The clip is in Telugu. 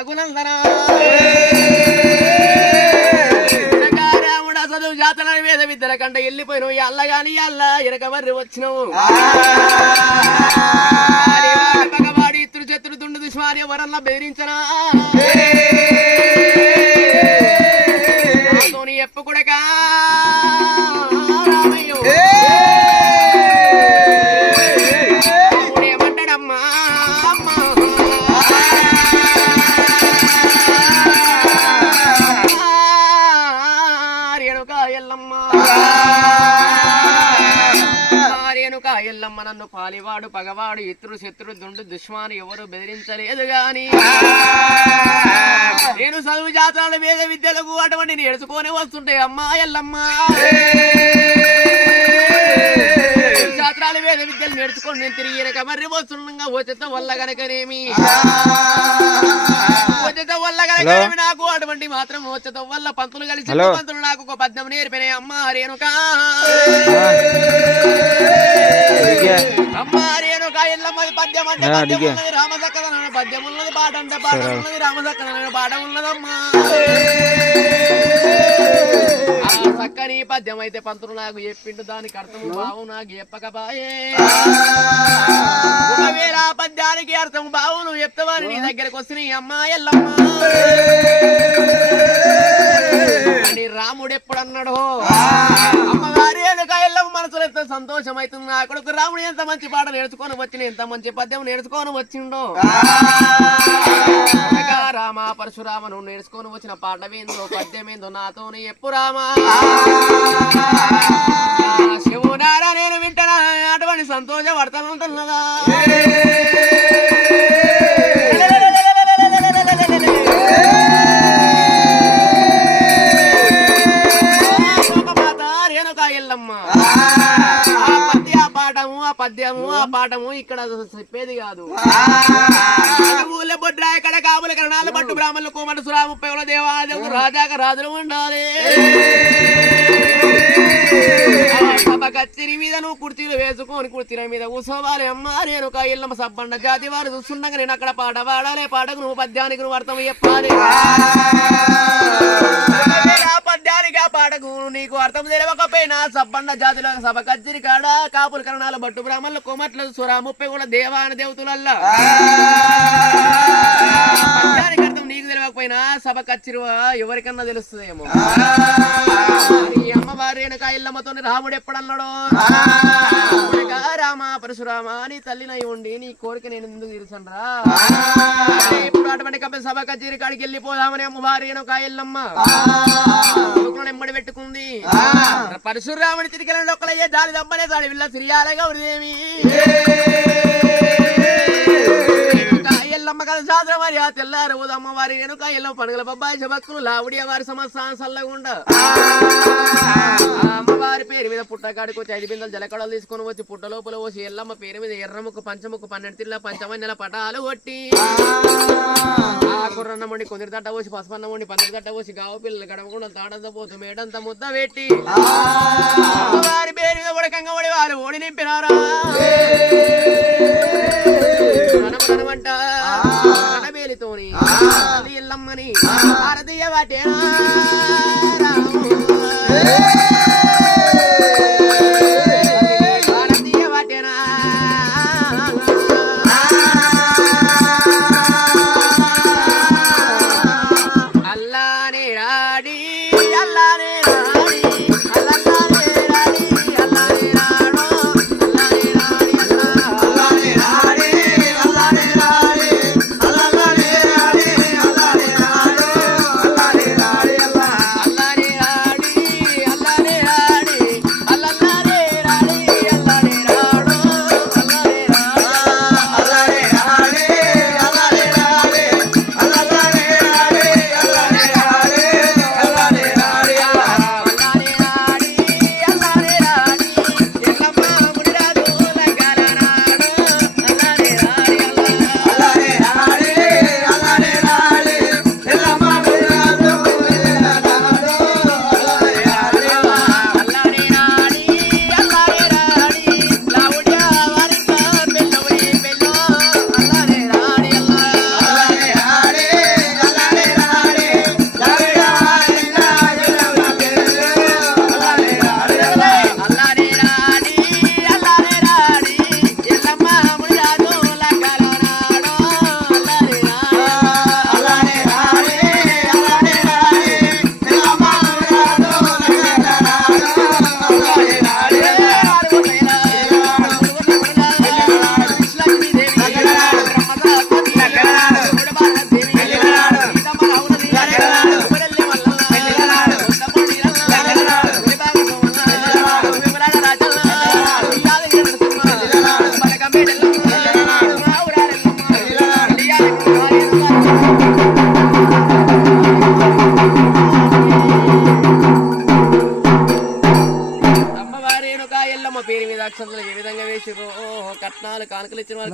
రఘునందన రాముడు అసలు జాతర వేద విద్యల కంట వెళ్ళిపోయినావు అల్లగాని అల్ల ఎనక మర్రి వచ్చినావు పగవాడి ఇత్తుడు చెత్తుడు దుండు దుష్మారి ఎవరన్నా బెదిరించనా ఎప్పు కూడా రామయ్యో ఏమంటాడమ్మా అమ్మా ఎల్లమ్మ నన్ను పాలివాడు పగవాడు ఇత్రుడు శత్రుడు దుండు దుష్మాను ఎవరు బెదిరించలేదు గాని నేను చదువు జాతరాల వేద విద్యలకు అటువంటి నేర్చుకొని వస్తుంటాయి అమ్మా ఎల్లమ్మ జాతరాల వేద విద్యలు నేర్చుకొని నేను తిరిగి మర్రి వస్తుండగా వచ్చేత వల్ల గనకనేమి వచ్చేత వల్ల గనకనేమి నాకు అటువంటి మాత్రం వచ్చేత వల్ల పంతులు కలిసి పంతులు నాకు ఒక పద్యం నేర్పినాయి అమ్మ రేణుకా అమ్మా రేణుక ఎల్లమ్మ పద్యం అంటే పద్యం ఉన్నది రామసక్కదన పద్యం ఉన్నది పాట అంటే పాట ఉన్నది రామసక్కదన పాట ఉన్నదమ్మా చక్కని పద్యం అయితే పంతులు నాకు చెప్పిండు దానికి అర్థము బావు నాకు చెప్పకపాయే ఒకవేళ పద్యానికి అర్థం బావు నువ్వు చెప్తావని నీ దగ్గరకు వస్తున్నాయి అమ్మా ఎల్లమ్మ అని రాముడు ఎప్పుడు అన్నాడు అమ్మగారి ఎల్లమ్మ మనసులో ఎంత సంతోషం అవుతుంది నా కొడుకు రాముడు ఎంత మంచి పాట నేర్చుకొని వచ్చిన ఎంత మంచి పద్యం నేర్చుకొని వచ్చిండో రామ పరశురామ నువ్వు నేర్చుకొని వచ్చిన పాట ఏందో పద్యం ఏందో నాతోనే ఎప్పు రామా శివునారా నేను వింటనా అటువంటి సంతోషపడతానంటున్నదా పద్యము ఆ పాఠము ఇక్కడ చెప్పేది కాదు ఊళ్ళో బొడ్రాయ కడ కాపుల కరణాలు పట్టు బ్రాహ్మణులు కోమట సురా 30 దేవాదేవు రాజాక రాజులు ఉండాలి సభ కచ్చిరి మీద నువ్వు కుర్చీలు వేసుకొని కుర్చీల మీద కూర్చోవాలి అమ్మా నేను ఒక ఎల్లమ్మ సబ్బండ జాతి వారు చూస్తుండగా నేను అక్కడ పాట పాడాలి పాటకు నువ్వు పద్యానికి నువ్వు అర్థం చెప్పాలి ఆ పద్యానికి ఆ పాటకు నీకు అర్థం తెలియకపోయినా సబ్బండ జాతిలో సభ కచ్చిరి కాడ కాపుల కరణాలు బట్టు బ్రాహ్మణులు కోమట్ల సురా 30 దేవాన దేవతలల్లా పద్యానికి అర్థం నీకు తెలియకపోయినా సభ కచ్చిరి ఎవరికన్నా తెలుస్తుందేమో అమ్మవారి రేణుక ఎల్లమ్మతో రాముడు ఎప్పుడన్నాడు రామ పరశురామ నీ తల్లినై ఉండి నీ కోరిక నేను ఎందుకు తీర్చండ్రా ఇప్పుడు అటువంటి కప్ప సభ కచేరి కాడికి వెళ్ళిపోదామని అమ్మవారి రేణుక ఎల్లమ్మ ఎమ్మడి పెట్టుకుంది పరశురాముని తిరిగి ఒక్కలయ్యే దాడి దమ్మనే దాడి వీళ్ళ సిరియాలగా ఉదేవి ఎల్లమ్మ కదా జాతర మరి ఆ తెల్లారు అమ్మవారి రేణుక ఎల్లమ్మ పండుగల బొబ్బాయి భక్తులు లావుడి వారి సంవత్సరం సల్లగుండా అమ్మవారి పేరు మీద పుట్టకాడికి వచ్చి 5 బిందెలు జలకడలు తీసుకొని వచ్చి పుట్ట లోపల వచ్చి ఎల్లమ్మ పేరు మీద ఎర్రముక్కు పంచముక్కు 12 తిల్ల పంచమన్నెల పటాలు కొట్టి ఆ కుర్రన్నమండి కొందరి దట్ట పోసి పసుపన్నమండి 10 దట్ట పోసి గావు పిల్లలు గడవకుండా తాడంతా పోతు మేడంతా ముద్ద పెట్టి అమ్మవారి పేరు మీద ఉడకంగా ఓడి వారు ఓడి నింపినారా అనమంట అనబేలితోని ఎల్లమ్మని భారతీయ వాటే భారతీయ వాటేనా అల్లానే రాడి అల్లానే రాడి అల్లానే రాడి అల్లానే రాడో అల్లానే రాడి అల్లానే రాడి అల్లానే రాడి అల్లానే రాడి అల్లానే రాడో అల్లానే రాడి అల్లానే రాడి అల్లానే కానుకలు ఇచ్చిన వాళ్ళు